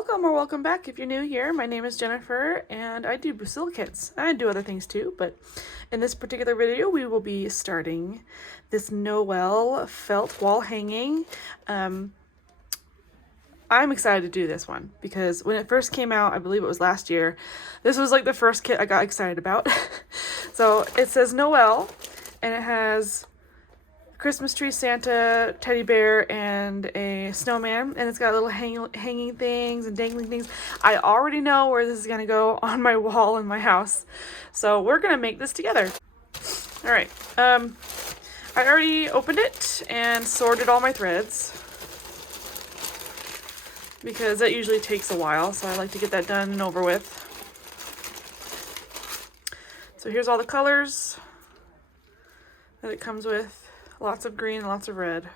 Welcome or welcome back if you're new here. My name is Jennifer and I do Bucilla kits. I do other things too, but in this particular video we will be starting this Noel felt wall hanging. I'm excited to do this one because when it first came out, I believe it was last year, this was like the first kit I got excited about. So it says Noel and it has Christmas tree, Santa, teddy bear, and a snowman, and it's got little hanging things and dangling things. I already know where this is gonna go on my wall in my house, so we're gonna make this together. All right, I already opened it and sorted all my threads because that usually takes a while, so I like to get that done and over with. So here's all the colors that it comes with. Lots of green, lots of red.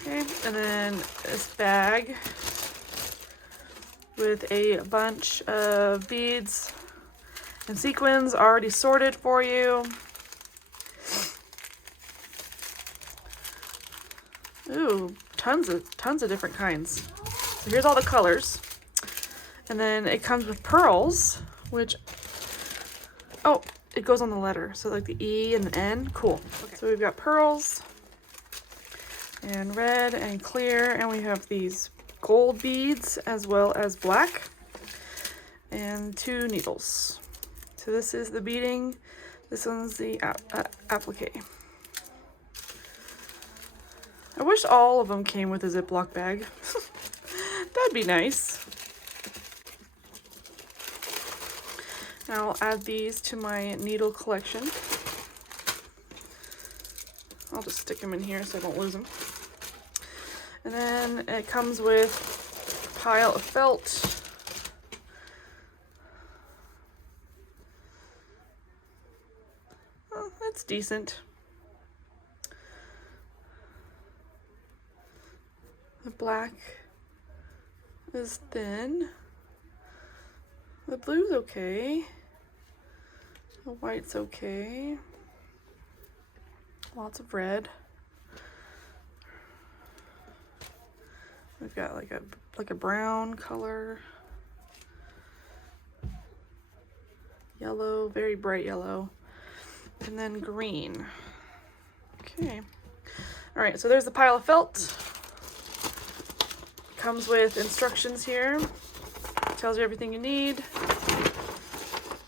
Okay, and then this bag with a bunch of beads and sequins already sorted for you. Ooh, tons of different kinds. So here's all the colors. And then it comes with pearls, which, oh, it goes on the letter, so like the E and the N. Cool. Okay. So we've got pearls and red and clear, and we have these gold beads as well as black, and 2 needles. So this is the beading, this one's the applique. I wish all of them came with a Ziploc bag. That'd be nice. Now I'll add these to my needle collection. I'll just stick them in here so I don't lose them. And then it comes with a pile of felt. Oh, that's decent. The black is thin. The blue's okay. The white's okay. Lots of red. We've got like a brown color. Yellow, very bright yellow. And then green. Okay. All right, so there's the pile of felt. Comes with instructions here. Tells you everything you need.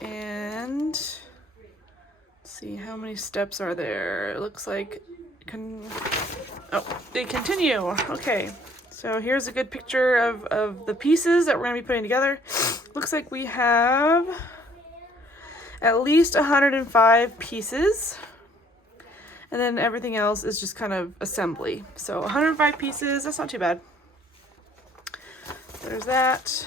And let's see, how many steps are there? It looks like they continue. Okay, so here's a good picture of the pieces that we're gonna be putting together. Looks like we have at least 105 pieces, and then everything else is just kind of assembly. So 105 pieces, that's not too bad. There's that.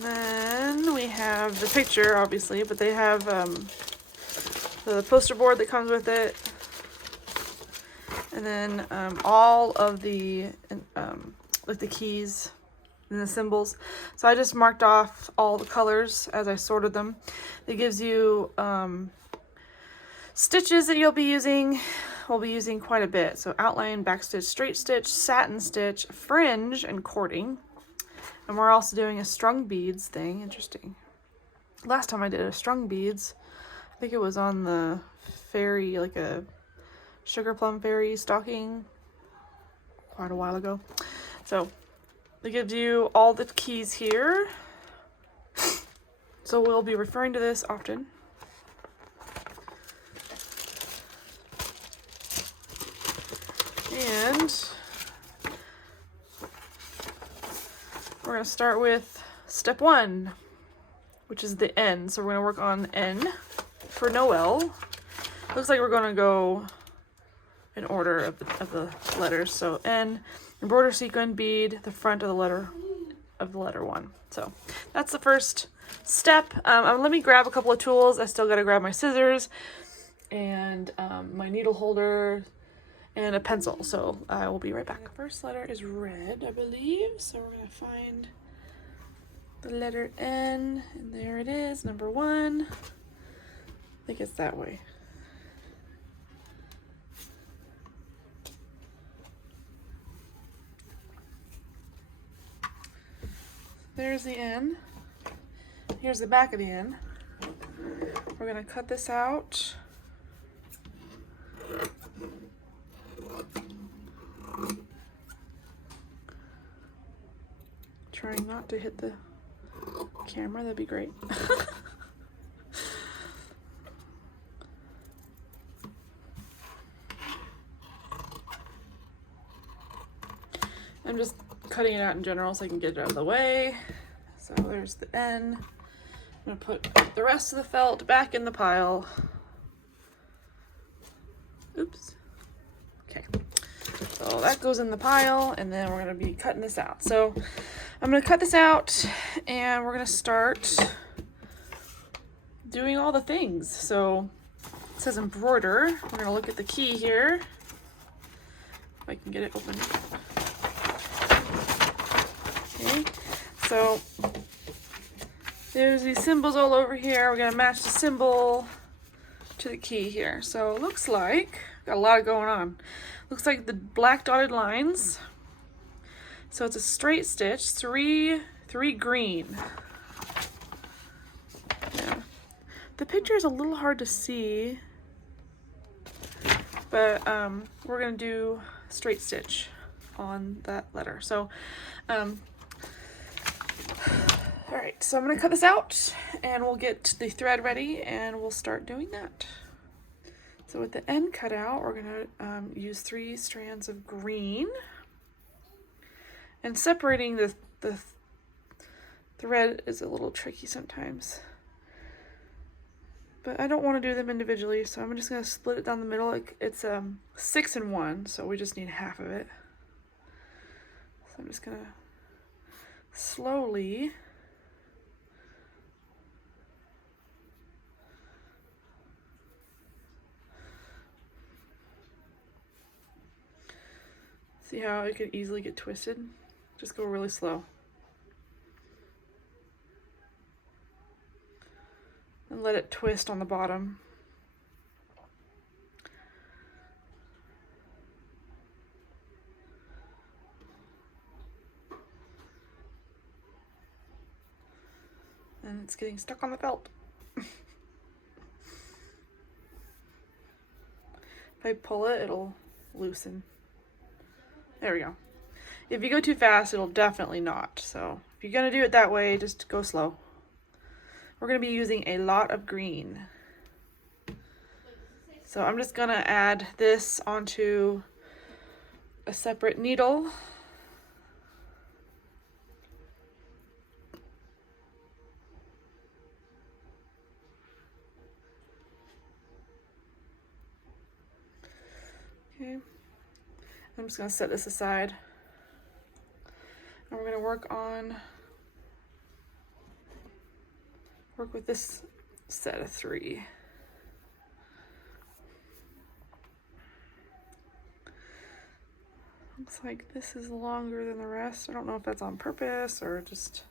Then we have the picture, obviously, but they have the poster board that comes with it, and then all of the like the keys and the symbols. So I just marked off all the colors as I sorted them. It gives you stitches that you'll be using. We'll be using quite a bit. So outline, backstitch, straight stitch, satin stitch, fringe, and cording. And we're also doing a strung beads thing. Interesting. Last time I did a strung beads, I think it was on the fairy, like a sugar plum fairy stocking quite a while ago. So it gives you all the keys here. So we'll be referring to this often. And we're going to start with step 1, which is the N. So we're going to work on N for Noel. Looks like we're going to go in order of the letters. So N, embroider sequin bead, the front of the letter 1. So that's the first step. Let me grab a couple of tools. I still got to grab my scissors and my needle holder and a pencil, so I will be right back. First letter is red, I believe, so we're gonna find the letter N, and there it is, number 1. I think it's that way. there's the end. Here's the back of the end. We're gonna cut this out. Trying not to hit the camera, that'd be great. I'm just cutting it out in general so I can get it out of the way. So there's the end. I'm gonna put the rest of the felt back in the pile. Oops. Okay. So that goes in the pile, and then we're gonna be cutting this out. So I'm gonna cut this out, and we're gonna start doing all the things. So it says embroider. We're gonna look at the key here. If I can get it open. Okay. So there's these symbols all over here. We're gonna match the symbol to the key here. So it looks like, got a lot going on. Looks like the black dotted lines. So it's a straight stitch, three green. Yeah. The picture is a little hard to see, but we're gonna do straight stitch on that letter. So, all right, so I'm gonna cut this out and we'll get the thread ready and we'll start doing that. So with the end cut out, we're gonna use 3 strands of green, and separating the thread is a little tricky sometimes, but I don't want to do them individually, so I'm just gonna split it down the middle. It's 6 in 1, so we just need half of it. So I'm just gonna slowly see how it could easily get twisted. Just go really slow. And let it twist on the bottom. And it's getting stuck on the felt. If I pull it, it'll loosen. There we go. If you go too fast, it'll definitely knot. So if you're gonna do it that way, just go slow. We're gonna be using a lot of green. So I'm just gonna add this onto a separate needle. Okay. I'm just gonna set this aside. And we're gonna work with this set of 3. Looks like this is longer than the rest. I don't know if that's on purpose or just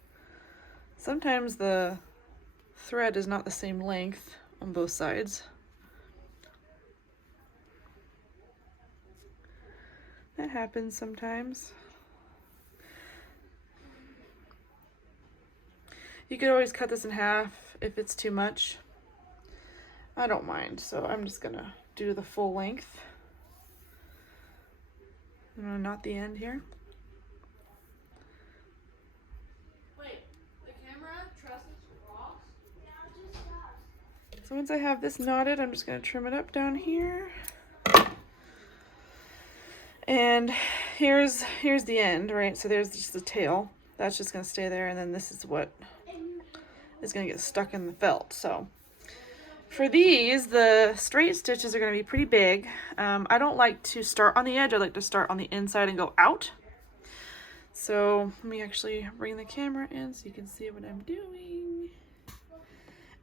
sometimes the thread is not the same length on both sides. That happens sometimes. You could always cut this in half if it's too much. I don't mind, so I'm just gonna do the full length. I'm gonna knot the end here. Wait, the camera trusts rocks? Yeah, it just does. So once I have this knotted, I'm just gonna trim it up down here. And here's the end, right? So there's just the tail. That's just gonna stay there, and then this is what is gonna get stuck in the felt. So for these, the straight stitches are gonna be pretty big. I don't like to start on the edge. I like to start on the inside and go out. So let me actually bring the camera in so you can see what I'm doing.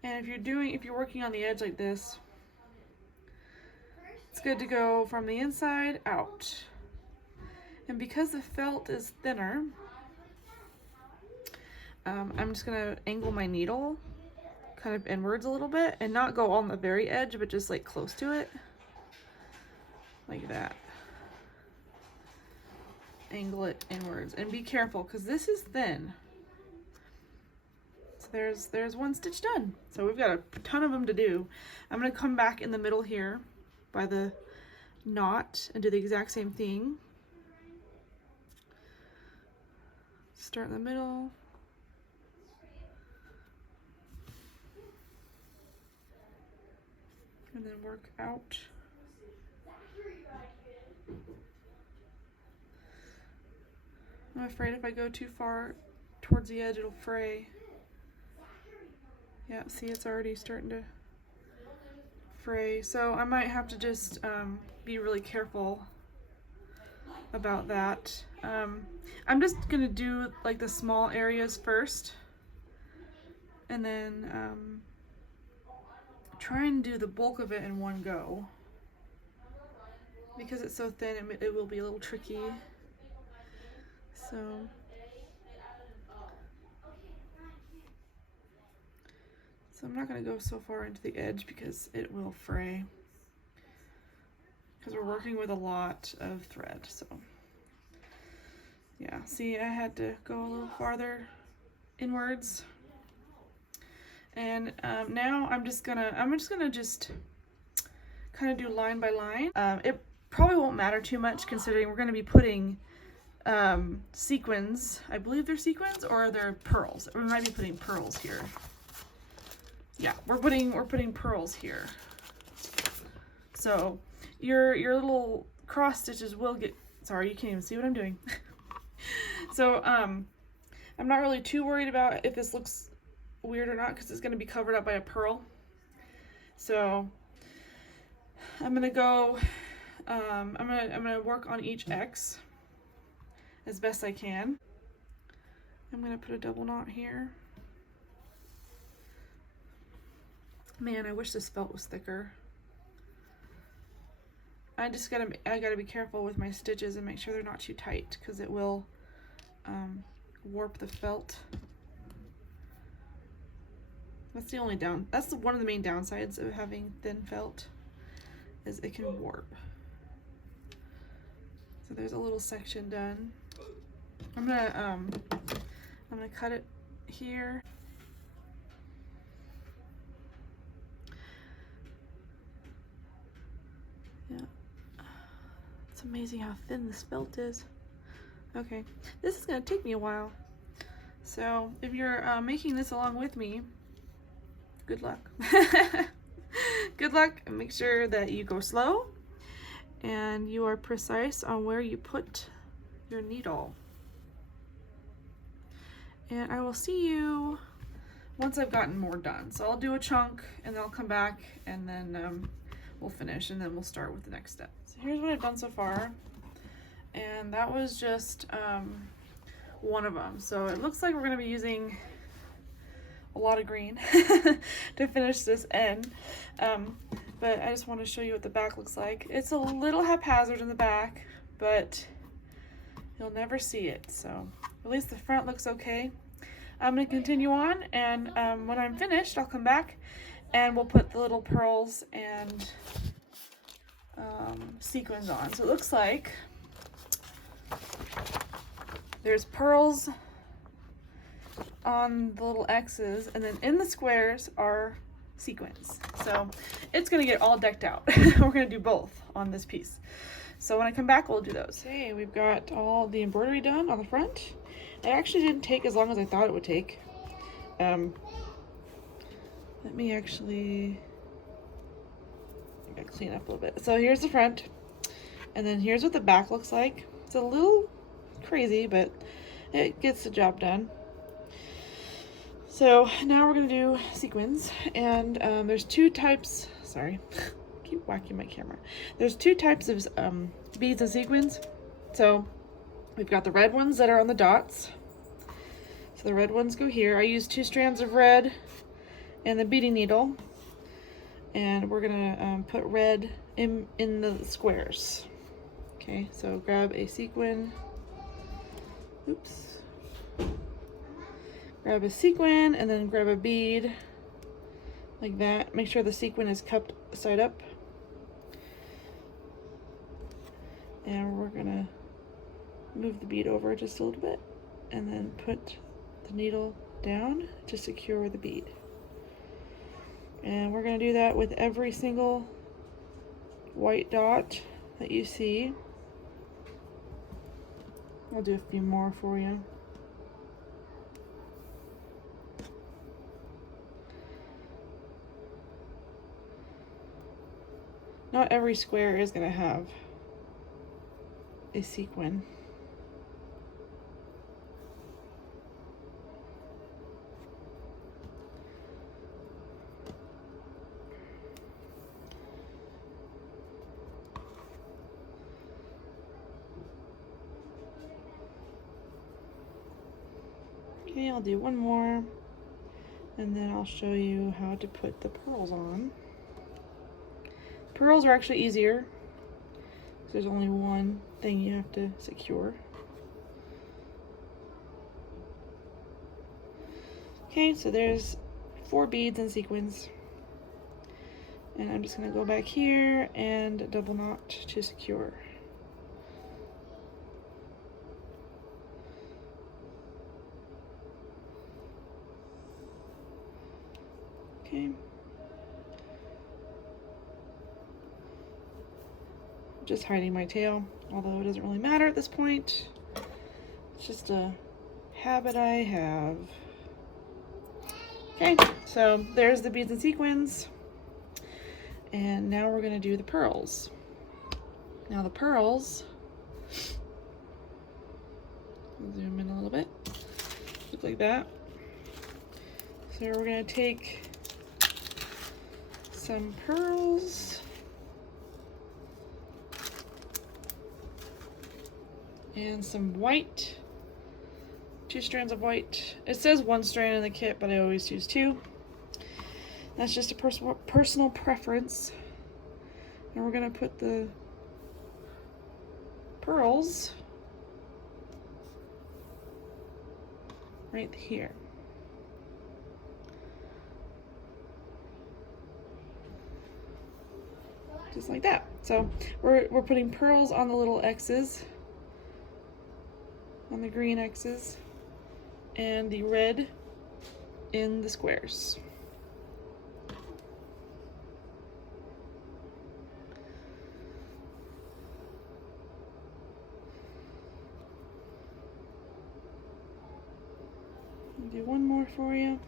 And if you're working on the edge like this, it's good to go from the inside out. And because the felt is thinner, I'm just gonna angle my needle kind of inwards a little bit and not go on the very edge, but just like close to it, like that. Angle it inwards and be careful because this is thin. there's one stitch done. So we've got a ton of them to do. I'm gonna come back in the middle here by the knot and do the exact same thing. Start in the middle. And then work out. I'm afraid if I go too far towards the edge, it'll fray. Yeah, see, it's already starting to fray. So I might have to just be really careful about that. I'm just gonna do like the small areas first, and then try and do the bulk of it in one go. Because it's so thin, it will be a little tricky. So I'm not going to go so far into the edge because it will fray. Because we're working with a lot of thread. So yeah, see, I had to go a little farther inwards. And now I'm just gonna kind of do line by line. It probably won't matter too much considering we're going to be putting sequins. I believe they're sequins or they're pearls. We might be putting pearls here. Yeah, we're putting pearls here. So your little cross stitches will get, sorry, you can't even see what I'm doing. So I'm not really too worried about if this looks weird or not because it's going to be covered up by a pearl. So I'm gonna go. I'm gonna work on each X as best I can. I'm gonna put a double knot here. Man, I wish this felt was thicker. I gotta be careful with my stitches and make sure they're not too tight because it will warp the felt. That's one of the main downsides of having thin felt, is it can warp. So there's a little section done. I'm gonna cut it here. Yeah. It's amazing how thin this felt is. Okay, this is gonna take me a while. So if you're making this along with me, good luck. Good luck, and make sure that you go slow and you are precise on where you put your needle. And I will see you once I've gotten more done. So I'll do a chunk and then I'll come back and then we'll finish and then we'll start with the next step. So here's what I've done so far. And that was just one of them. So it looks like we're gonna be using a lot of green to finish this end. But I just want to show you what the back looks like. It's a little haphazard in the back, but you'll never see it. So at least the front looks okay. I'm going to continue on, and when I'm finished, I'll come back and we'll put the little pearls and sequins on. So it looks like there's pearls on the little X's, and then in the squares are sequins. So it's gonna get all decked out. We're gonna do both on this piece. So when I come back, we'll do those. Okay, we've got all the embroidery done on the front. It actually didn't take as long as I thought it would take. Let me actually, I gotta clean up a little bit. So here's the front, and then here's what the back looks like. It's a little crazy, but it gets the job done. So now we're gonna do sequins, and there's two types, sorry, keep whacking my camera. There's two types of beads and sequins. So we've got the red ones that are on the dots. So the red ones go here. I use 2 strands of red and the beading needle, and we're gonna put red in the squares. Okay, so grab a sequin, oops. Grab a sequin and then grab a bead like that. Make sure the sequin is cupped side up. And we're gonna move the bead over just a little bit and then put the needle down to secure the bead. And we're going to do that with every single white dot that you see. I'll do a few more for you. Not every square is going to have a sequin. Okay, I'll do one more, and then I'll show you how to put the pearls on. Pearls are actually easier. There's only one thing you have to secure. Okay, so there's 4 beads and sequins. And I'm just going to go back here and double knot to secure. Okay. Just hiding my tail, although it doesn't really matter at this point. It's just a habit I have. Okay, so there's the beads and sequins. And now we're going to do the pearls. Now the pearls, zoom in a little bit, look like that. So we're going to take some pearls and some white, 2 strands of white. It says 1 strand in the kit, but I always use 2. That's just a personal preference. And we're going to put the pearls right here. Just like that. So we're putting pearls on the little X's, on the green X's, and the red in the squares. I'll do one more for you.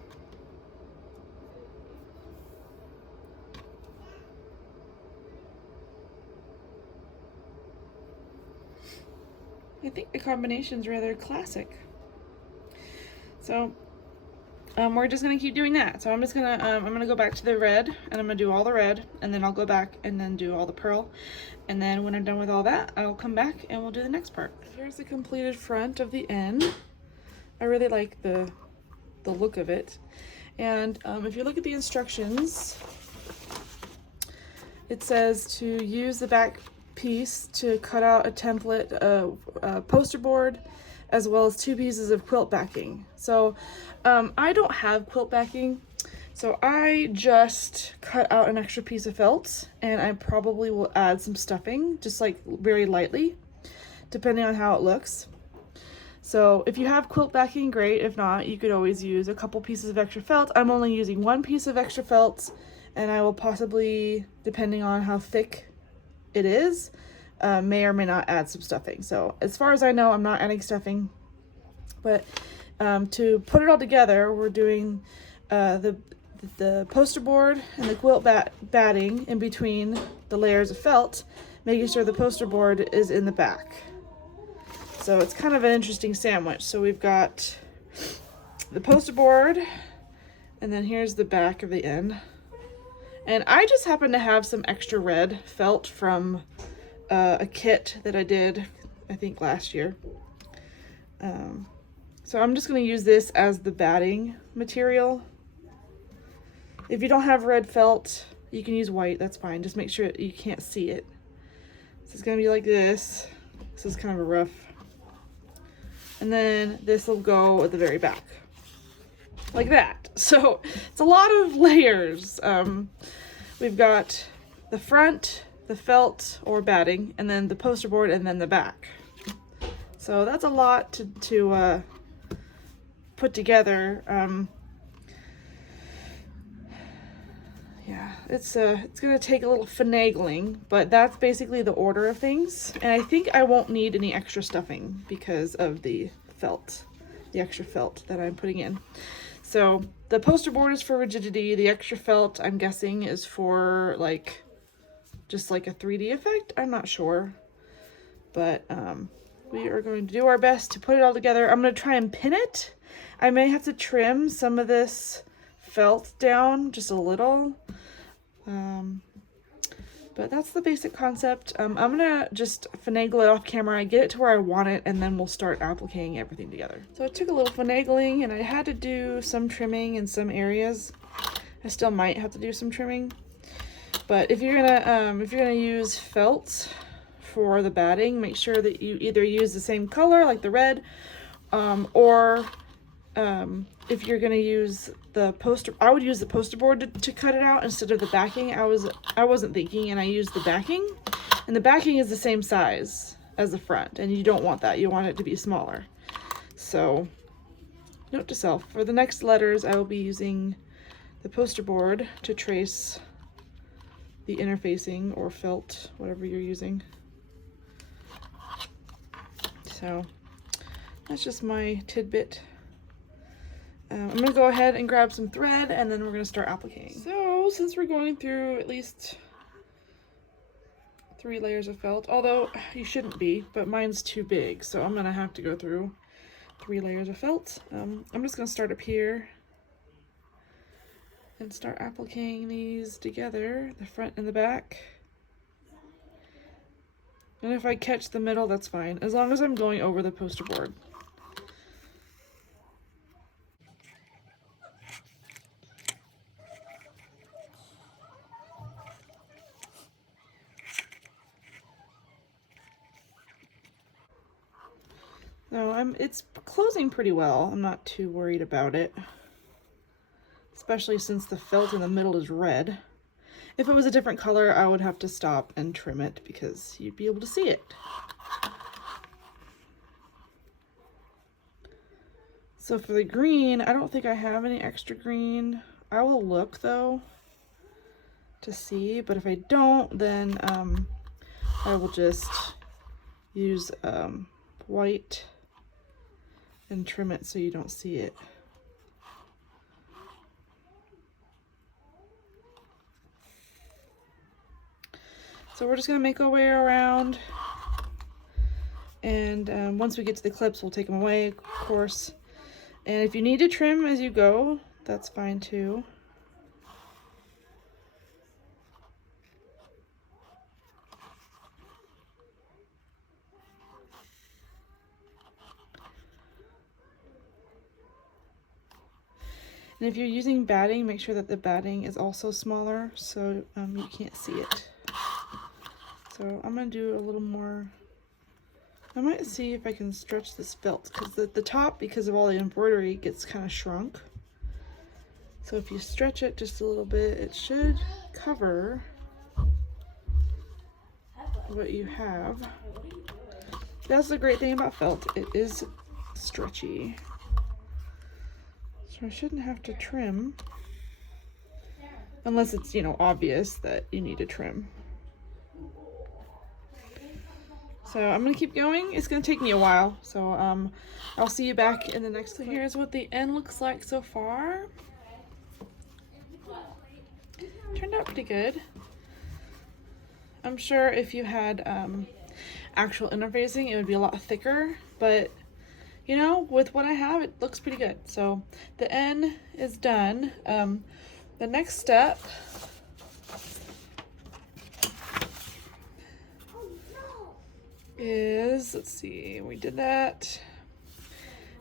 I think the combination's rather classic. So we're just gonna keep doing that. So I'm just gonna I'm gonna go back to the red, and I'm gonna do all the red, and then I'll go back and then do all the pearl, and then when I'm done with all that, I'll come back and we'll do the next part. Here's the completed front of the N. I really like the look of it, and if you look at the instructions, it says to use the back piece to cut out a template, a poster board, as well as 2 pieces of quilt backing. So I don't have quilt backing, so I just cut out an extra piece of felt, and I probably will add some stuffing, just like very lightly, depending on how it looks. So if you have quilt backing, great. If not, you could always use a couple pieces of extra felt. I'm only using 1 piece of extra felt, and I will possibly, depending on how thick it is, may or may not add some stuffing. So as far as I know, I'm not adding stuffing, but to put it all together, we're doing the poster board and the quilt batting in between the layers of felt, making sure the poster board is in the back. So it's kind of an interesting sandwich. So we've got the poster board, and then here's the back of the N. And I just happen to have some extra red felt from a kit that I did, I think last year. So I'm just going to use this as the batting material. If you don't have red felt, you can use white, that's fine. Just make sure you can't see it. So it's going to be like this. This is kind of a rough. And then this will go at the very back. Like that. So it's a lot of layers. We've got the front, the felt or batting, and then the poster board, and then the back. So that's a lot to put together. Yeah, it's gonna take a little finagling, but that's basically the order of things. And I think I won't need any extra stuffing because of the felt, the extra felt that I'm putting in. So the poster board is for rigidity. The extra felt, I'm guessing, is for like just like a 3D effect. I'm not sure, but we are going to do our best to put it all together. I'm going to try and pin it. I may have to trim some of this felt down just a little, but that's the basic concept. I'm going to just finagle it off camera, get it to where I want it, and then we'll start applicating everything together. So it took a little finagling, and I had to do some trimming in some areas. I still might have to do some trimming, but if you're gonna use felt for the batting, make sure that you either use the same color, like the red, or if you're gonna use the poster, I would use the poster board to cut it out instead of the backing. I wasn't thinking, and I used the backing, and the backing is the same size as the front, and you don't want that. You want it to be smaller. So, note to self: for the next letters, I will be using the poster board to trace the interfacing or felt, whatever you're using. So that's just my tidbit. I'm gonna go ahead and grab some thread, and then we're gonna start applicating. So since we're going through at least 3 layers of felt, although you shouldn't be, but mine's too big, so I'm gonna have to go through 3 layers of felt. I'm just gonna start up here and start applicating these together, the front and the back. And if I catch the middle, that's fine, as long as I'm going over the poster board. No, it's closing pretty well. I'm not too worried about it, especially since the felt in the middle is red. If it was a different color, I would have to stop and trim it because you'd be able to see it. So for the green, I don't think I have any extra green. I will look though to see, but if I don't, then I will just use white and trim it so you don't see it. So we're just gonna make our way around, and once we get to the clips, we'll take them away, of course. And if you need to trim as you go, that's fine too. And if you're using batting, make sure that the batting is also smaller so you can't see it. So I'm gonna do a little more. I might see if I can stretch this felt, because the top, because of all the embroidery, gets kind of shrunk. So if you stretch it just a little bit, it should cover what you have. That's the great thing about felt. It is stretchy. So I shouldn't have to trim, unless it's, you know, obvious that you need to trim. So I'm gonna keep going. It's gonna take me a while, so I'll see you back in the next clip. So here's what the end looks like so far. Turned out pretty good. I'm sure if you had actual interfacing, it would be a lot thicker, but you know, with what I have, it looks pretty good. So the end is done. The next step is, let's see, we did that.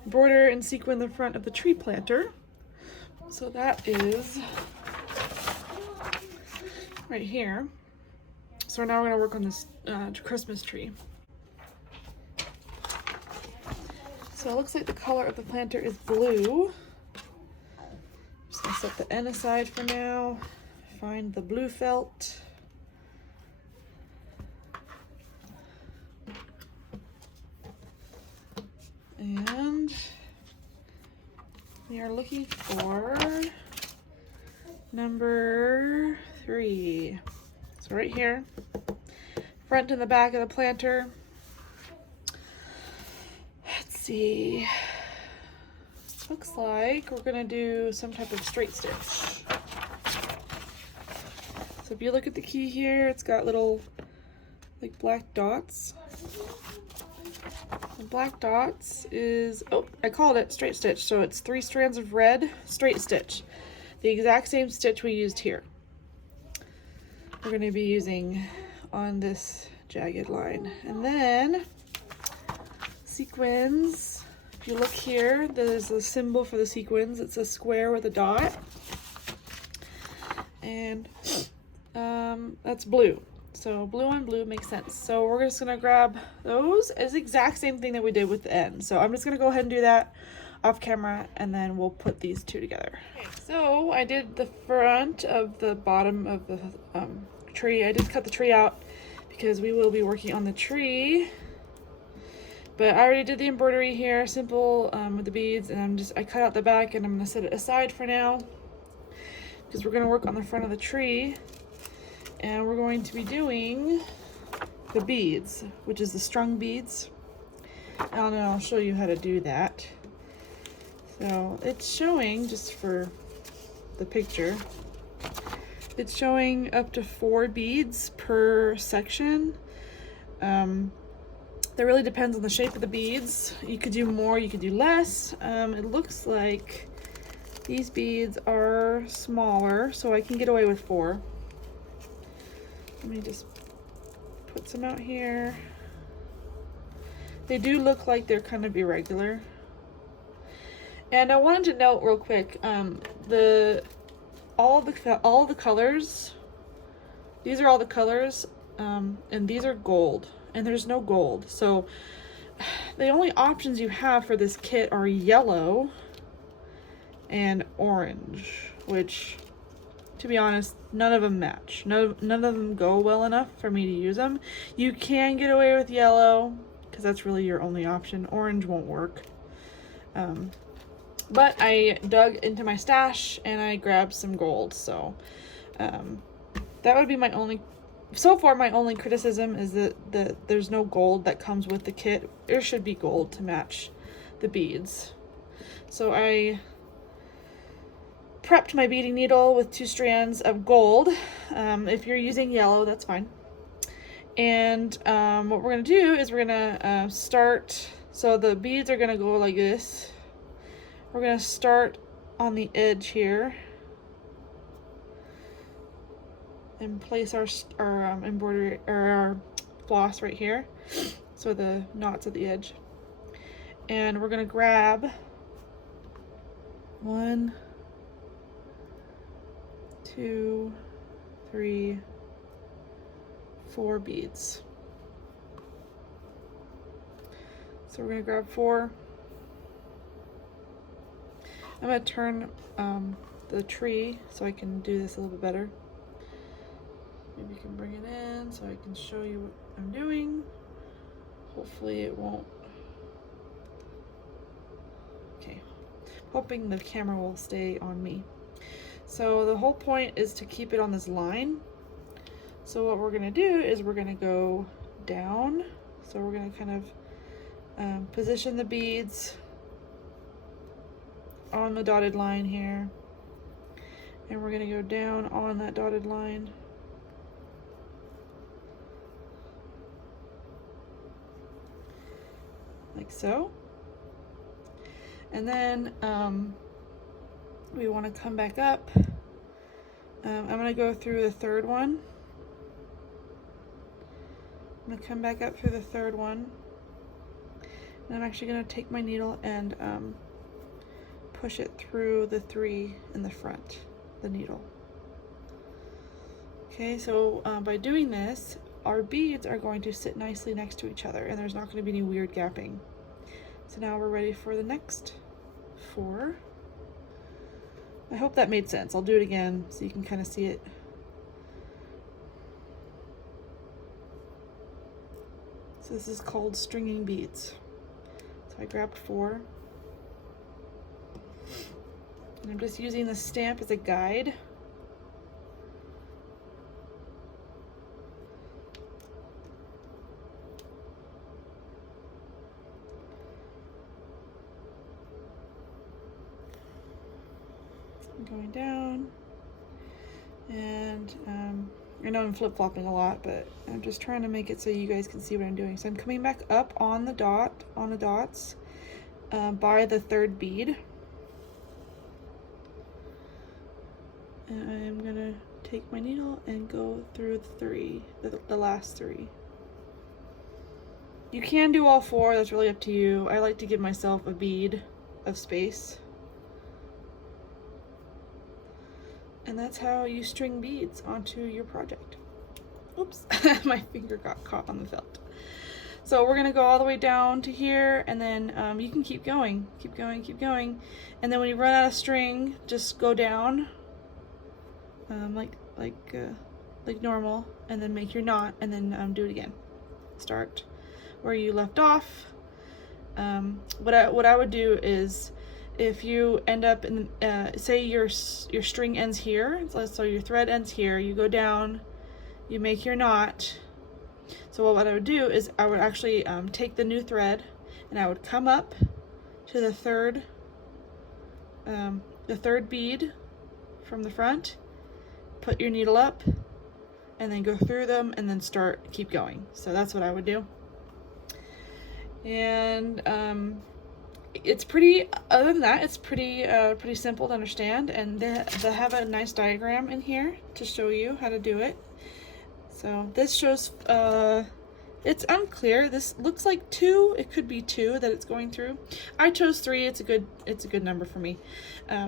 Embroider and sequin the front of the tree planter. So that is right here. So now we're gonna work on this Christmas tree. So it looks like the color of the planter is blue. Just gonna set the end aside for now. Find the blue felt. And we are looking for number 3. So right here, front and the back of the planter. Let's see. Looks like we're gonna do some type of straight stitch. So if you look at the key here, it's got little like black dots. The black dots is, oh, I called it straight stitch. So it's 3 strands of red straight stitch. The exact same stitch we used here. We're gonna be using on this jagged line. And then sequins. If you look here, there's a symbol for the sequins. It's a square with a dot. And that's blue. So blue on blue makes sense. So we're just gonna grab those. It's the exact same thing that we did with the end. So I'm just gonna go ahead and do that off camera, and then we'll put these 2 together. Okay, so I did the front of the bottom of the tree. I did cut the tree out because we will be working on the tree. But I already did the embroidery here, simple with the beads, and I cut out the back, and I'm gonna set it aside for now because we're gonna work on the front of the tree, and we're going to be doing the beads, which is the strung beads. And I'll show you how to do that. So it's showing, just for the picture, it's showing up to 4 beads per section. That really depends on the shape of the beads. You could do more, you could do less. It looks like these beads are smaller, so I can get away with 4. Let me just put some out here. They do look like they're kind of irregular. And I wanted to note real quick, all the colors, these are all the colors, and these are gold. And there's no gold, so the only options you have for this kit are yellow and orange, which, to be honest, none of them match. None of them go well enough for me to use them. You can get away with yellow because that's really your only option. Orange won't work. But I dug into my stash and I grabbed some gold, so that would be my only. So far, my only criticism is that there's no gold that comes with the kit. There should be gold to match the beads. So I prepped my beading needle with 2 strands of gold. If you're using yellow, that's fine. And what we're going to do is we're going to start, so the beads are going to go like this. We're going to start on the edge here and place our embroidery, or our floss right here, so the knots at the edge. And we're gonna grab 1, 2, 3, 4 beads. So we're gonna grab 4. I'm gonna turn the tree so I can do this a little bit better. Maybe you can bring it in so I can show you what I'm doing. Hopefully it won't. Okay. Hoping the camera will stay on me. So the whole point is to keep it on this line. So what we're gonna do is we're gonna go down. So we're gonna kind of position the beads on the dotted line here. And we're gonna go down on that dotted line. Like so. And then we want to come back up. I'm going to go through the 3rd one. I'm going to come back up through the 3rd one. And I'm actually going to take my needle and push it through the 3 in the front, the needle. Okay, so by doing this, our beads are going to sit nicely next to each other and there's not going to be any weird gapping. So now we're ready for the next 4. I hope that made sense. I'll do it again so you can kind of see it. So this is called stringing beads. So I grabbed 4. And I'm just using the stamp as a guide. Going down, and I know I'm flip-flopping a lot, but I'm just trying to make it so you guys can see what I'm doing. So I'm coming back up on the dots by the third bead, and I'm gonna take my needle and go through the last three. You can do all four, that's really up to you. I like to give myself a bead of space. And that's how you string beads onto your project. Oops, my finger got caught on the felt. So we're gonna go all the way down to here, and then you can keep going. And then when you run out of string, just go down like normal, and then make your knot, and then do it again. Start where you left off. What I would do is, if you end up in, say your string ends here, so your thread ends here, you go down, you make your knot. So what I would do is I would actually take the new thread, and I would come up to the third bead from the front, put your needle up, and then go through them, and then keep going. So that's what I would do. And it's pretty, other than that, it's pretty simple to understand, and they have a nice diagram in here to show you how to do it. So this shows, it's unclear. This looks like 2. It could be 2 that it's going through. I chose 3. It's a good number for me,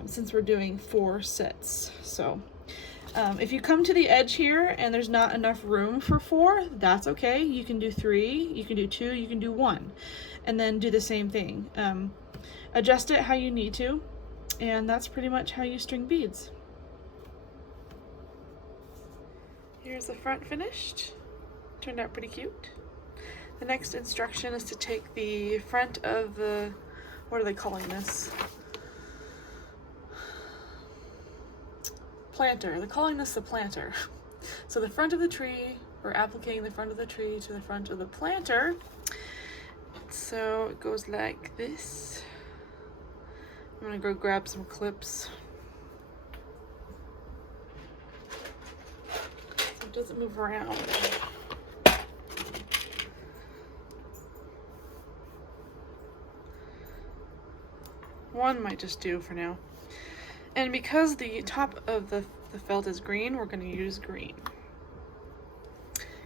since we're doing 4 sets. So if you come to the edge here and there's not enough room for 4, that's okay. You can do 3, you can do 2, you can do 1, and then do the same thing. Adjust it how you need to, and that's pretty much how you string beads. Here's the front finished. Turned out pretty cute. The next instruction is to take the front of the, what are they calling this? Planter. They're calling this the planter. So the front of the tree, we're applicating the front of the tree to the front of the planter. So it goes like this. I'm gonna go grab some clips so it doesn't move around. One might just do for now. And because the top of the felt is green, we're going to use green.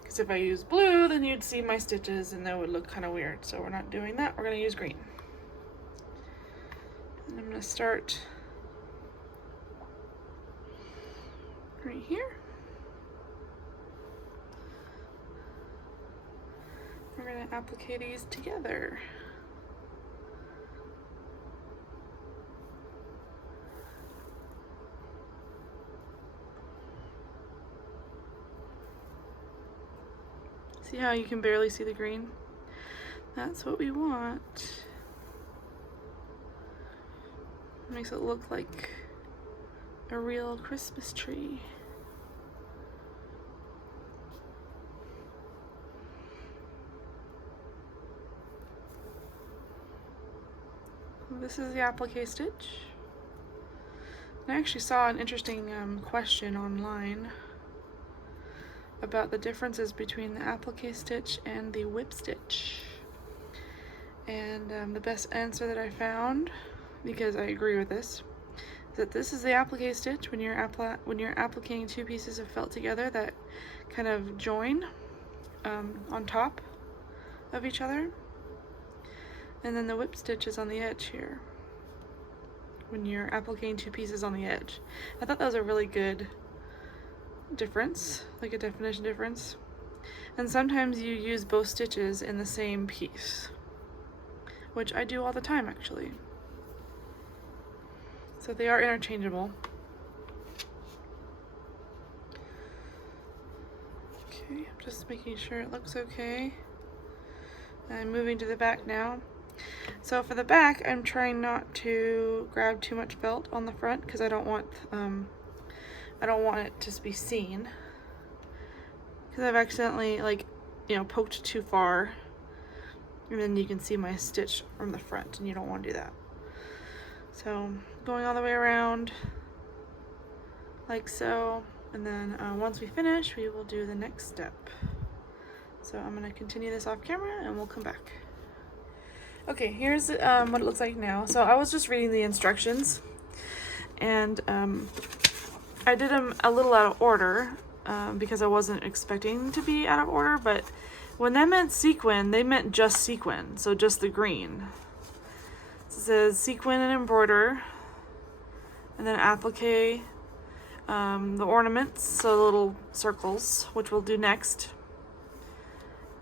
Because if I use blue, then you'd see my stitches and that would look kind of weird. So we're not doing that. We're going to use green. And I'm going to start right here. We're going to applique these together. See how you can barely see the green? That's what we want. Makes it look like a real Christmas tree. This is the applique stitch. I actually saw an interesting question online about the differences between the applique stitch and the whip stitch. And the best answer that I found, because I agree with this, is that this is the applique stitch when you're appliquing 2 pieces of felt together that kind of join on top of each other. And then the whip stitch is on the edge here when you're appliquing 2 pieces on the edge. I thought that was a really good difference, like a definition difference. And sometimes you use both stitches in the same piece, which I do all the time actually. So they are interchangeable. Okay, I'm just making sure it looks okay. I'm moving to the back now. So for the back, I'm trying not to grab too much felt on the front because I don't want it to be seen. Because I've accidentally, like, you know, poked too far, and then you can see my stitch from the front, and you don't want to do that. So going all the way around like so, and then once we finish, we will do the next step. So I'm going to continue this off camera and we'll come back. Okay, here's what it looks like now. So I was just reading the instructions, and I did them a little out of order because I wasn't expecting to be out of order, but when they meant sequin, they meant just sequin, so just the green. So it says sequin and embroider, and then applique the ornaments, so the little circles, which we'll do next.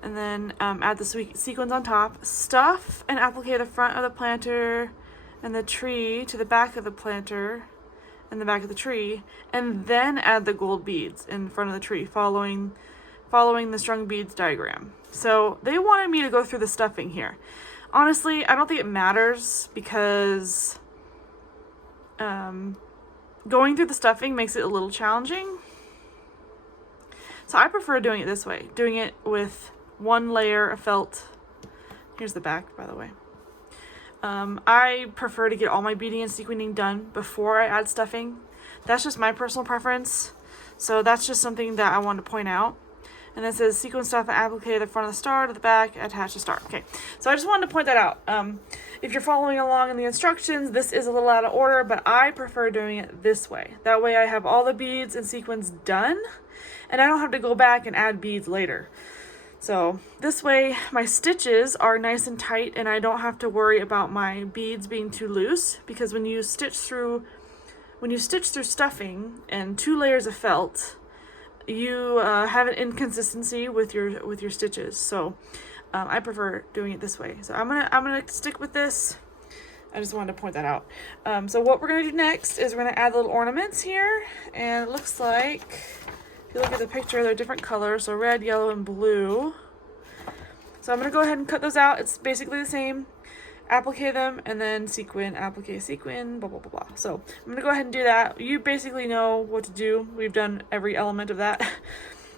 And then add the sequins on top. Stuff and applique the front of the planter and the tree to the back of the planter and the back of the tree, and then add the gold beads in front of the tree, following the strung beads diagram. So they wanted me to go through the stuffing here. Honestly, I don't think it matters because going through the stuffing makes it a little challenging. So I prefer doing it this way, doing it with one layer of felt. Here's the back, by the way. I prefer to get all my beading and sequining done before I add stuffing. That's just my personal preference. So that's just something that I wanted to point out. And it says sequin stuff and applique the front of the star to the back, attach the star. Okay, so I just wanted to point that out. If you're following along in the instructions, this is a little out of order, but I prefer doing it this way. That way I have all the beads and sequins done, and I don't have to go back and add beads later. So this way my stitches are nice and tight, and I don't have to worry about my beads being too loose, because when you stitch through stuffing and 2 layers of felt, you have an inconsistency with your stitches. So I prefer doing it this way. So I'm gonna stick with this. I just wanted to point that out. So what we're gonna do next is we're gonna add little ornaments here, and it looks like, if you look at the picture, they're different colors, so red, yellow, and blue. So I'm going to go ahead and cut those out. It's basically the same. Applique them, and then sequin, applique, sequin, blah, blah, blah, blah. So I'm going to go ahead and do that. You basically know what to do. We've done every element of that.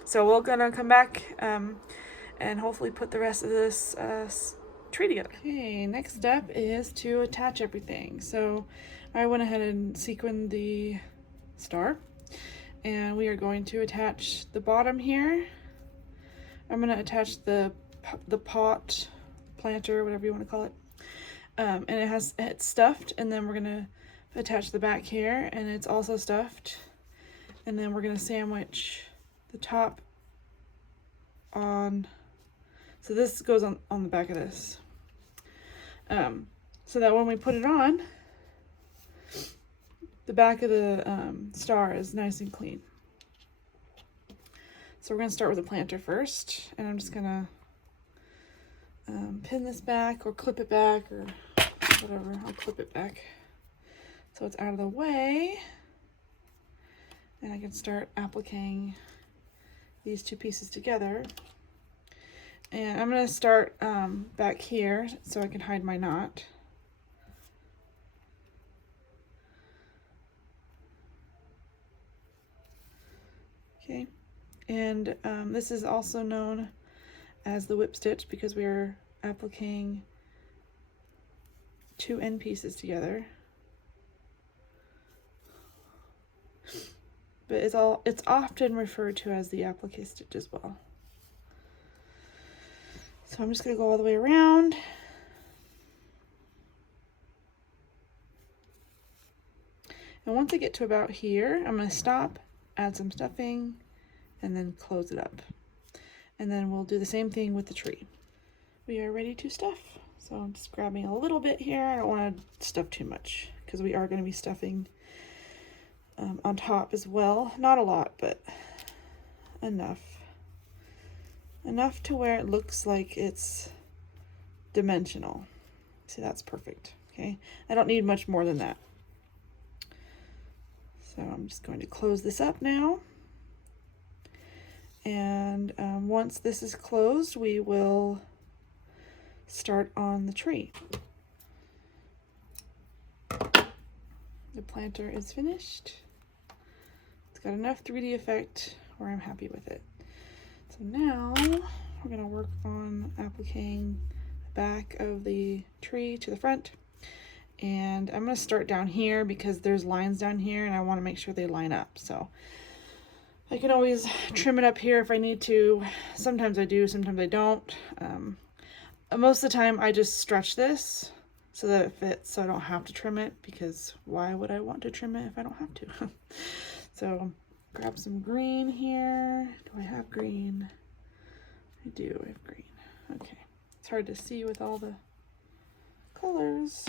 So we're going to come back and hopefully put the rest of this tree together. Okay, next step is to attach everything. So I went ahead and sequined the star. And we are going to attach the bottom here. I'm going to attach the pot, planter, whatever you want to call it. And it's stuffed, and then we're going to attach the back here, and it's also stuffed. And then we're going to sandwich the top on, so this goes on the back of this. So that when we put it on, the back of the star is nice and clean. So we're going to start with the planter first, and I'm just going to pin this back or clip it back or whatever. I'll clip it back so it's out of the way, and I can start appliquing these 2 pieces together. And I'm going to start back here so I can hide my knot. Okay, and this is also known as the whip stitch because we are appliquing 2 end pieces together. But it's often referred to as the applique stitch as well. So I'm just going to go all the way around. And once I get to about here, I'm going to stop, add some stuffing, and then close it up. And then we'll do the same thing with the tree. We are ready to stuff. So I'm just grabbing a little bit here. I don't want to stuff too much because we are going to be stuffing on top as well. Not a lot, but enough. Enough to where it looks like it's dimensional. See, that's perfect. Okay, I don't need much more than that. So I'm just going to close this up now. And once this is closed, we will start on the tree. The planter is finished. It's got enough 3D effect where I'm happy with it. So now we're gonna work on appliquing the back of the tree to the front. And I'm gonna start down here because there's lines down here and I wanna make sure they line up. So I can always trim it up here if I need to. Sometimes I do, sometimes I don't. Most of the time I just stretch this so that it fits so I don't have to trim it, because why would I want to trim it if I don't have to? So grab some green here. Do I have green? I do, I have green. Okay, it's hard to see with all the colors.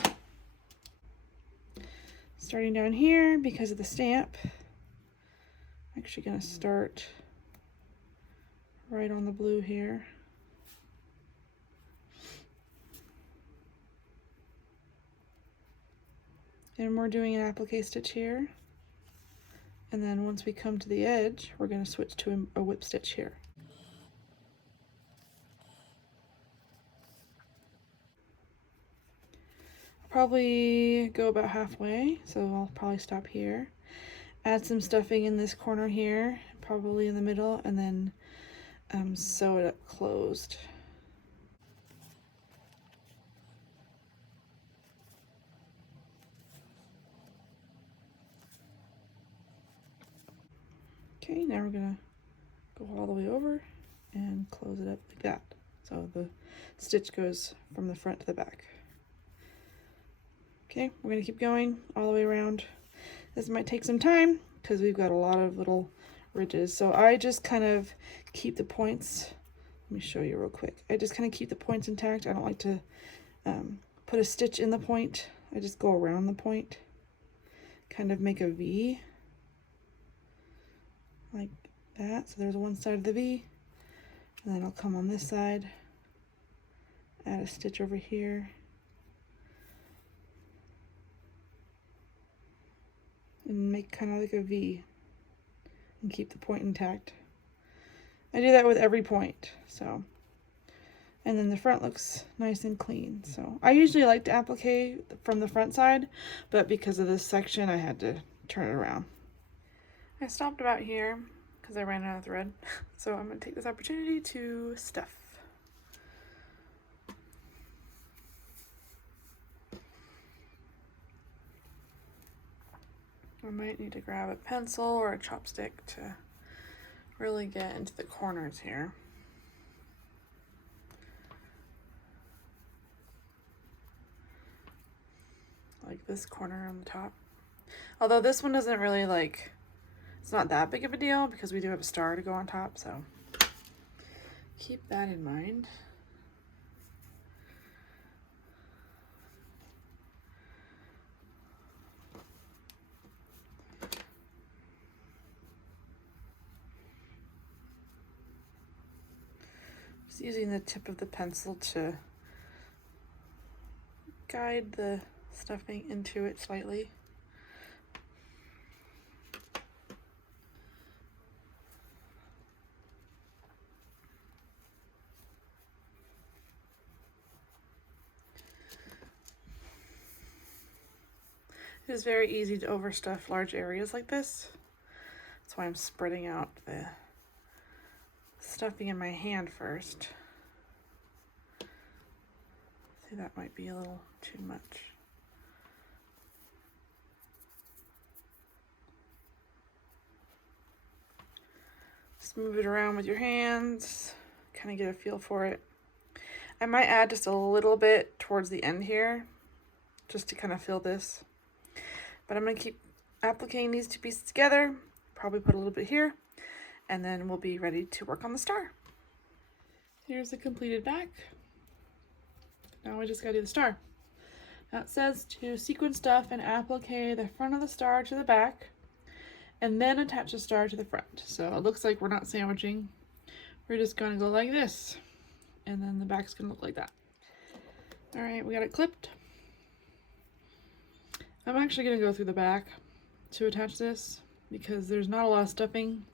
Starting down here because of the stamp. I'm actually gonna start right on the blue here. And we're doing an applique stitch here. And then once we come to the edge, we're going to switch to a whip stitch here. I'll probably go about halfway, so I'll probably stop here. Add some stuffing in this corner here, probably in the middle, and then sew it up closed. Okay, now we're gonna go all the way over and close it up like that. So the stitch goes from the front to the back. Okay, we're gonna keep going all the way around. This might take some time because we've got a lot of little ridges. So I just kind of keep the points. Let me show you real quick. I just kind of keep the points intact. I don't like to put a stitch in the point. I just go around the point, kind of make a V. Like that. So there's one side of the V, and then I'll come on this side, add a stitch over here, and make kind of like a V and keep the point intact. I do that with every point. So, and then the front looks nice and clean. So I usually like to applique from the front side, but because of this section I had to turn it around. I stopped about here because I ran out of thread, so I'm going to take this opportunity to stuff. I might need to grab a pencil or a chopstick to really get into the corners here. Like this corner on the top. Although this one doesn't really like, it's not that big of a deal because we do have a star to go on top, so keep that in mind. Just using the tip of the pencil to guide the stuffing into it slightly. It is very easy to overstuff large areas like this. That's why I'm spreading out the stuffing in my hand first. See, that might be a little too much. Just move it around with your hands, kind of get a feel for it. I might add just a little bit towards the end here, just to kind of fill this. But I'm going to keep appliquing these two pieces together, probably put a little bit here, and then we'll be ready to work on the star. Here's the completed back. Now we just got to do the star. Now it says to sequin stuff and applique the front of the star to the back, and then attach the star to the front. So it looks like we're not sandwiching. We're just going to go like this, and then the back's going to look like that. All right, we got it clipped. I'm actually going to go through the back to attach this because there's not a lot of stuffing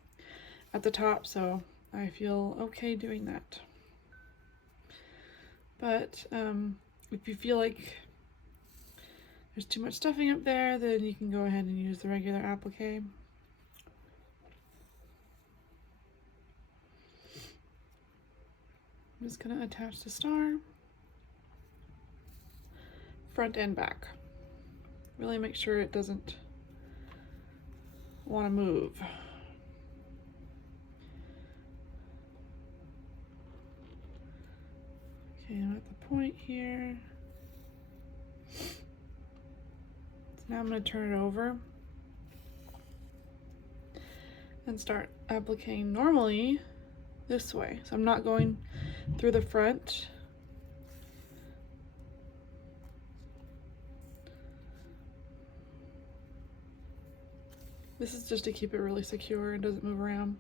at the top, so I feel okay doing that. But if you feel like there's too much stuffing up there, then you can go ahead and use the regular applique. I'm just going to attach the star, front and back. Really make sure it doesn't want to move. Okay, I'm at the point here. So now I'm going to turn it over and start appliquing normally this way. So I'm not going through the front. This is just to keep it really secure and doesn't move around.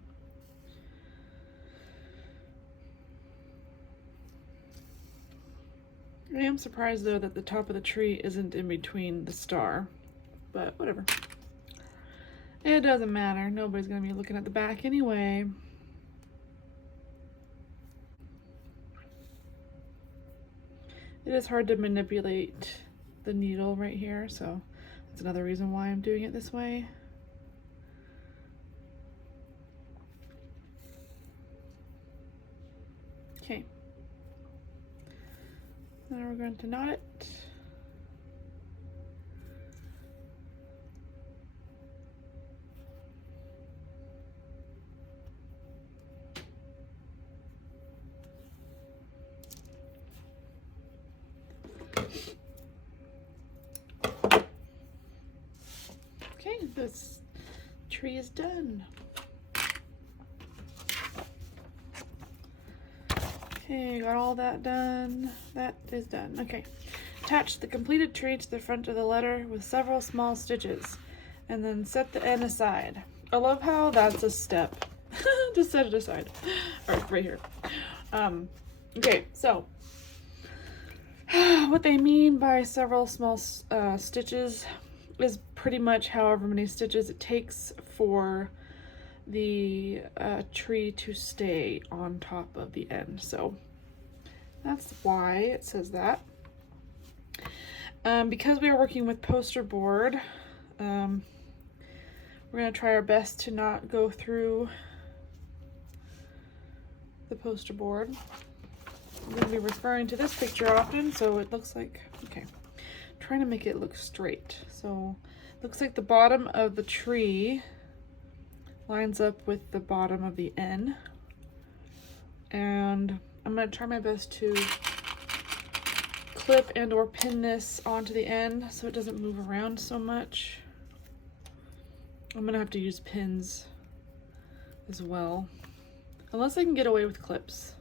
I am surprised though that the top of the tree isn't in between the star, but whatever. It doesn't matter. Nobody's gonna be looking at the back anyway. It is hard to manipulate the needle right here, so that's another reason why I'm doing it this way. Okay. Now we're going to knot it. Okay, this tree is done. Okay, got all that done. That is done. Okay. Attach the completed tree to the front of the letter with several small stitches, and then set the end aside. I love how that's a step. Just set it aside. All right, right here. Okay, so what they mean by several small stitches is pretty much however many stitches it takes for the tree to stay on top of the end. So that's why it says that. Because we are working with poster board, we're going to try our best to not go through the poster board. I'm going to be referring to this picture often, so it looks like, okay, I'm trying to make it look straight. So it looks like the bottom of the tree lines up with the bottom of the N, and I'm going to try my best to clip and or pin this onto the end so it doesn't move around so much. I'm going to have to use pins as well, unless I can get away with clips.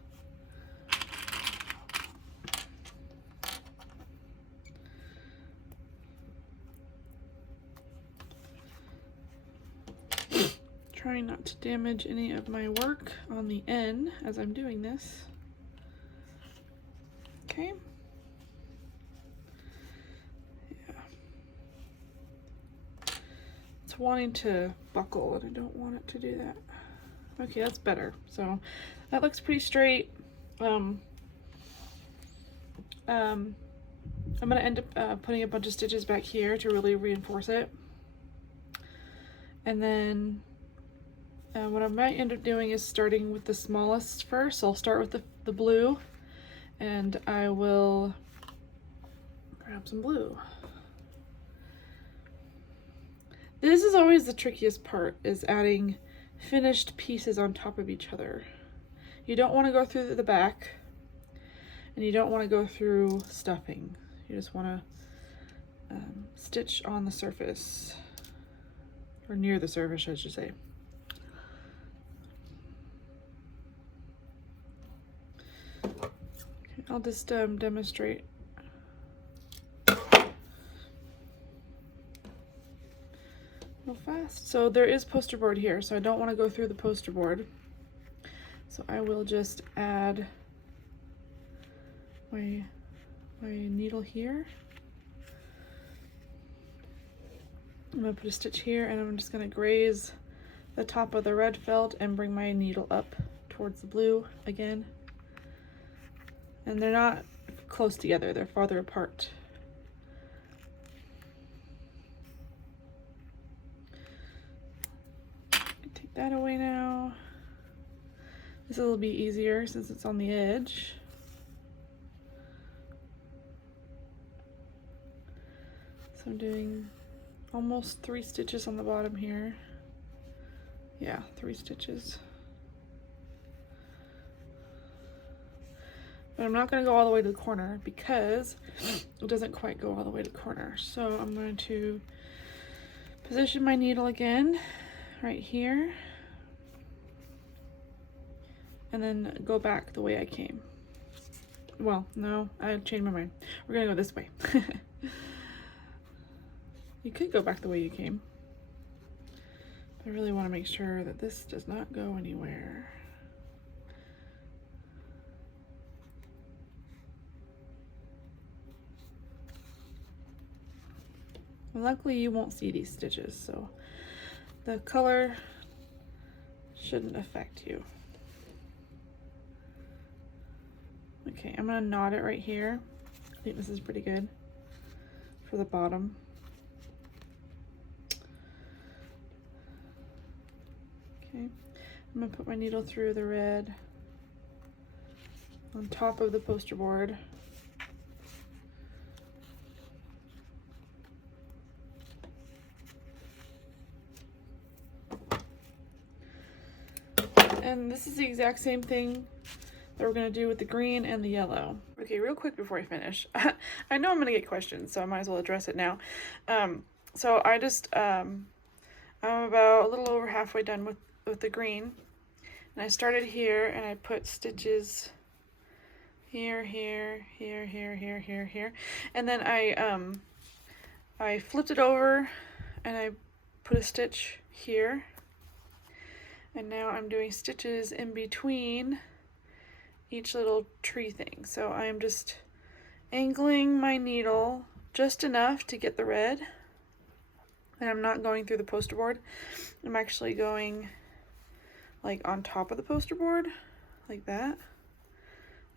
Trying not to damage any of my work on the N as I'm doing this. Okay. Yeah. It's wanting to buckle and I don't want it to do that. Okay, that's better. So that looks pretty straight. I'm gonna end up putting a bunch of stitches back here to really reinforce it. And then what I might end up doing is starting with the smallest first. So I'll start with the blue, and I will grab some blue. This is always the trickiest part, is adding finished pieces on top of each other. You don't want to go through the back, and you don't want to go through stuffing. You just want to stitch on the surface, or near the surface, I should say. I'll just demonstrate. Real fast. So there is poster board here, so I don't want to go through the poster board. So I will just add my needle here. I'm going to put a stitch here, and I'm just going to graze the top of the red felt and bring my needle up towards the blue again. And they're not close together, they're farther apart. that away now. This will be easier since it's on the edge. So I'm doing almost 3 stitches on the bottom here. Yeah, 3 stitches. But I'm not going to go all the way to the corner because it doesn't quite go all the way to the corner. So I'm going to position my needle again right here and then go back the way I came. Well, no, I changed my mind. We're going to go this way. You could go back the way you came. I really want to make sure that this does not go anywhere. And luckily you won't see these stitches, so the color shouldn't affect you. Okay, I'm gonna knot it right here. I think this is pretty good for the bottom. Okay, I'm gonna put my needle through the red on top of the poster board. And this is the exact same thing that we're going to do with the green and the yellow. Okay, real quick before I finish. I know I'm going to get questions, so I might as well address it now. So I just, I'm about a little over halfway done with the green. And I started here and I put stitches here, here, here, here, here, here, here. And then I flipped it over and I put a stitch here. And now I'm doing stitches in between each little tree thing. So I'm just angling my needle just enough to get the red. And I'm not going through the poster board. I'm actually going like on top of the poster board, like that.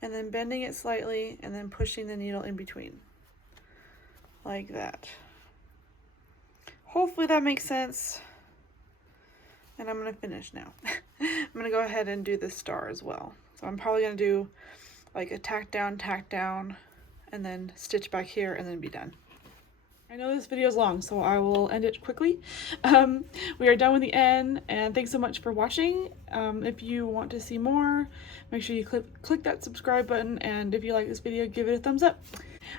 And then bending it slightly and then pushing the needle in between, like that. Hopefully that makes sense. And I'm going to finish now. I'm going to go ahead and do this star as well. So I'm probably going to do like a tack down, and then stitch back here and then be done. I know this video is long, so I will end it quickly. We are done with the end, and thanks so much for watching. If you want to see more, make sure you click that subscribe button, and if you like this video, give it a thumbs up.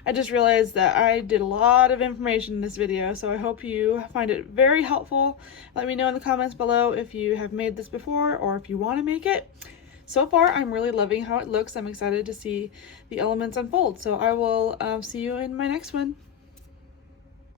I just realized that I did a lot of information in this video, so I hope you find it very helpful. Let me know in the comments below if you have made this before or if you want to make it. So far, I'm really loving how it looks. I'm excited to see the elements unfold, so I will see you in my next one.